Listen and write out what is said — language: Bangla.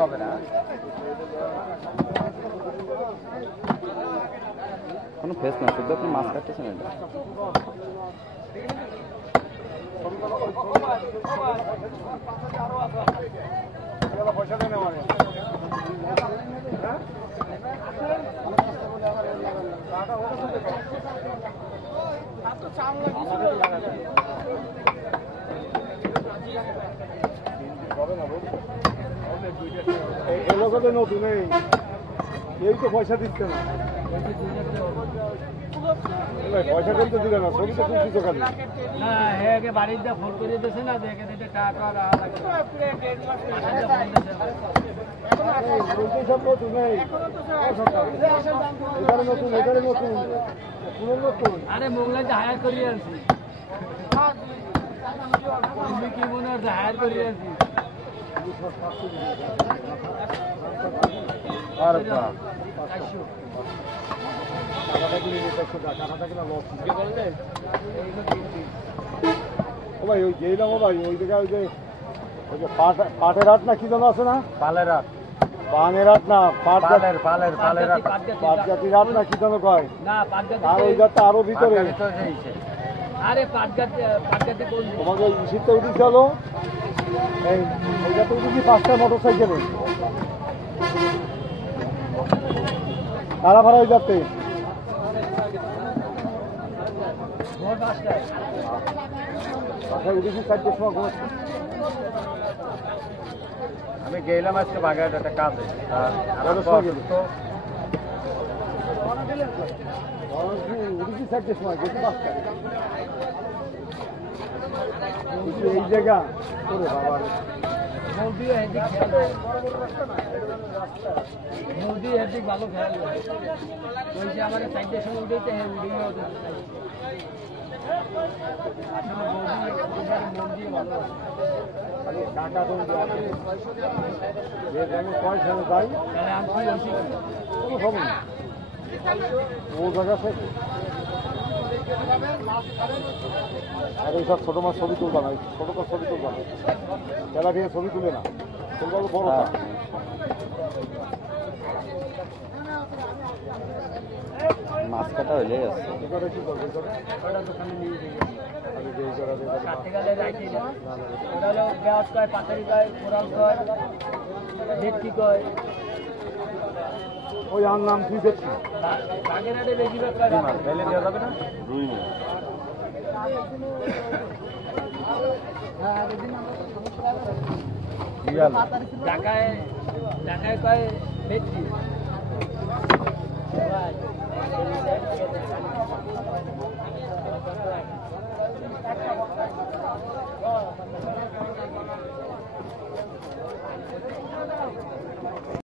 হবে না কোনো ফেস না, শুধু আপনি মাছ কাটতেছেন এটা। পয়সা দেন আমার নতুন এই তো পয়সা দিচ্ছে না, পয়সা কিন্তু দিলে না, ছবি তো খুশি তো খালি না হে বাড়িতে ফোন করে দিতেছে না, দেখে দিতে টাকা সব নতুন এবারে নতুন, এবারে নতুন পুরো নতুন। আরে মোগলাই হায়ার করিয়ে আনছি, তুমি কি মনে হচ্ছে হায়ার করিয়ে আনছি। ও ভাই ওই গেলাম, ও ভাই ওই জায়গায় ওই যে পাটের হাট না কি যেন আছে না, পালের হাট, পানের হাট না পাট জাতির হাট না কি যেন কয়, আর ওই জাতটা আরো ভিতরে। আরে পাটগাতে তোমাকে ওই শীতটা উঠেছে হলো এই ওই জাতে উঠেছি 5টা মোটর সাইকেলে ভাড়া ওই যাতে উঠেছি 4টার সময় ঘুমাচ্ছি। আমি গেলাম আজকে বাগেরহাট একটা কাজে, উঠেছি 4টার সময়, গেছি 5টায়। এই জায়গা করে বাবার নদী একদিক ভালো খেয়াল বলছে আমার চারটের সময় উঠেছে টাকা তো পয়সা তাই কোনো খবর না ও জায়গা থেকে। আর এইসব ছোটো মাছ ছবি তুলবা না, ছোটো মাছ ছবি তুলবা না, তেলা দিয়ে ছবি তুলে না, তুলবা তো বড়। মাছ কাটা হইলে ওই আর নাম কি দেখছি দেওয়া যাবে না। ঢাকায় কয় ভেটকি